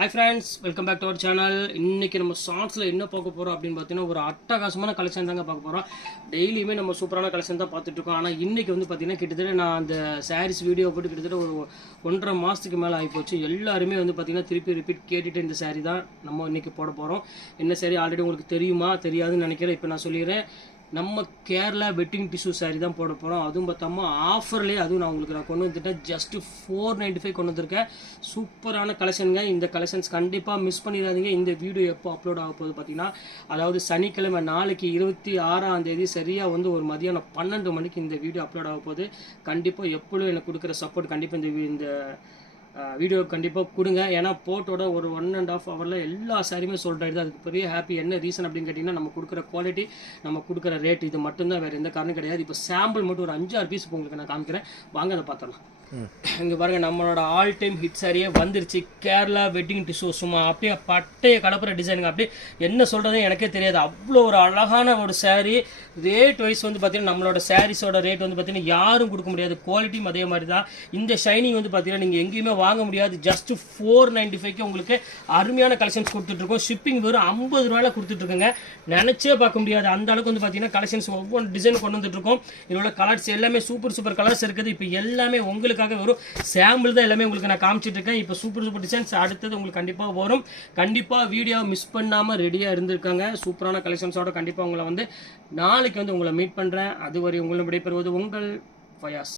Hi friends, welcome back to our channel. இன்னைக்கு நம்ம ஷார்ட்ஸ்ல என்ன பார்க்க போறோம் அப்படின்னு பார்த்தீங்கன்னா ஒரு அட்டகாசமான கலெக்ஷன் தாங்க பார்க்க போறோம். டெய்லியுமே நம்ம சூப்பரான கலெக்ஷன் தான் பார்த்துட்டு இருக்கோம். ஆனால் இன்னைக்கு வந்து பார்த்தீங்கன்னா கிட்டத்தட்ட நான் அந்த சாரீஸ் வீடியோ போட்டு கிட்டத்தட்ட ஒரு 1.5 மாதத்துக்கு மேலே ஆகிப்போச்சு. எல்லாருமே வந்து பார்த்தீங்கன்னா திருப்பி ரிப்பீட் கேட்டுட்டு இந்த சாரீ தான் நம்ம இன்னைக்கு போட போகிறோம். என்ன சாரீ ஆல்ரெடி உங்களுக்கு தெரியுமா தெரியாதுன்னு நினைக்கிறேன். இப்போ நான் சொல்லிடுறேன். நம்ம கேரளா வெட்டிங் டிஷ்யூ சாரீ தான் போட போகிறோம். அதுவும் பார்த்தாம ஆஃபர்லேயே அதுவும் நான் கொண்டு வந்துட்டேன். ஜஸ்ட் 495 கொண்டு வந்திருக்கேன். சூப்பரான கலெக்ஷனுங்க. இந்த கலெக்ஷன்ஸ் கண்டிப்பாக மிஸ் பண்ணிடாதீங்க. இந்த வீடியோ எப்போ அப்லோட் ஆக போகுது பார்த்தீங்கன்னா, அதாவது சனிக்கிழமை நாளைக்கு 26ஆம் தேதி சரியாக வந்து ஒரு மதியானம் 12 மணிக்கு இந்த வீடியோ அப்லோட் ஆக போகுது. கண்டிப்பாக எப்பொழுதும் எனக்கு கொடுக்குற சப்போர்ட் கண்டிப்பாக இந்த வீடியோ கண்டிப்பாக கொடுங்க. ஏன்னா போட்டோட ஒரு 1.5 ஹவரில் எல்லா சாரியுமே சோல்ட் ஆகிடுது. அதுக்கு பெரிய ஹாப்பி. என்ன ரீசன் அப்படின்னு கேட்டிங்கன்னா, நம்ம கொடுக்குற குவாலிட்டி, நம்ம கொடுக்குற ரேட், இது மட்டும்தான், வேறு எந்த காரணம் கிடையாது. இப்போ சாம்பிள் மட்டும் ஒரு 5-6 பீஸ் உங்களுக்கு நான் காமிக்கிறேன். வாங்க அதை பார்த்தலாம். இங்கே பாருங்கள், நம்மளோட ஆல் டைம் ஹிட் சாரியே வந்துருச்சு. Kerala wedding tissue. சும்மா அப்படியே பட்டைய கலப்புற டிசைனுங்க. அப்படியே என்ன சொல்கிறதுன்னு எனக்கே தெரியாது. அவ்வளோ ஒரு அழகான ஒரு சாரீ. ரேட் வைஸ் வந்து பார்த்தீங்கன்னா நம்மளோட சாரீஸோட ரேட் வந்து பார்த்தீங்கன்னா யாரும் கொடுக்க முடியாது. குவாலிட்டியும் அதே மாதிரி தான். இந்த ஷைனிங் வந்து பார்த்தீங்கன்னா நீங்கள் எங்கேயுமே வாங்க முடியாது. ஜஸ்ட் 495 உங்களுக்கு அருமையான கலெக்ஷன்ஸ் கொடுத்துட்ருக்கோம். ஷிப்பிங் வெறும் 50 ரூபாயில் கொடுத்துட்ருக்குங்க. நினச்சே பார்க்க முடியாது. அந்த அளவுக்கு வந்து பார்த்தீங்கன்னா கலெக்ஷன்ஸ் ஒவ்வொரு டிசைன் கொண்டு வந்துட்டுருக்கோம். இதோட கலர்ஸ் எல்லாமே சூப்பர் கலர்ஸ் இருக்குது. இப்போ எல்லாமே உங்களுக்கு வரும். சாம்பிள் தான் எல்லாமே உங்களுக்கு நான் காமிச்சிட்டு இருக்கேன். இப்போ சூப்பர் டிசைன்ஸ் அடுத்தது உங்களுக்கு கண்டிப்பாக வரும். கண்டிப்பாக வீடியோ மிஸ் பண்ணாமல் ரெடியாக இருந்திருக்காங்க. சூப்பரான கலெக்ஷன்ஸோட கண்டிப்பாக உங்களை வந்து நாளைக்கு வந்து உங்களை மீட் பண்ணுறேன். அதுவரை உங்களை விடைபெறுவது உங்கள் ஃபயாஸ்.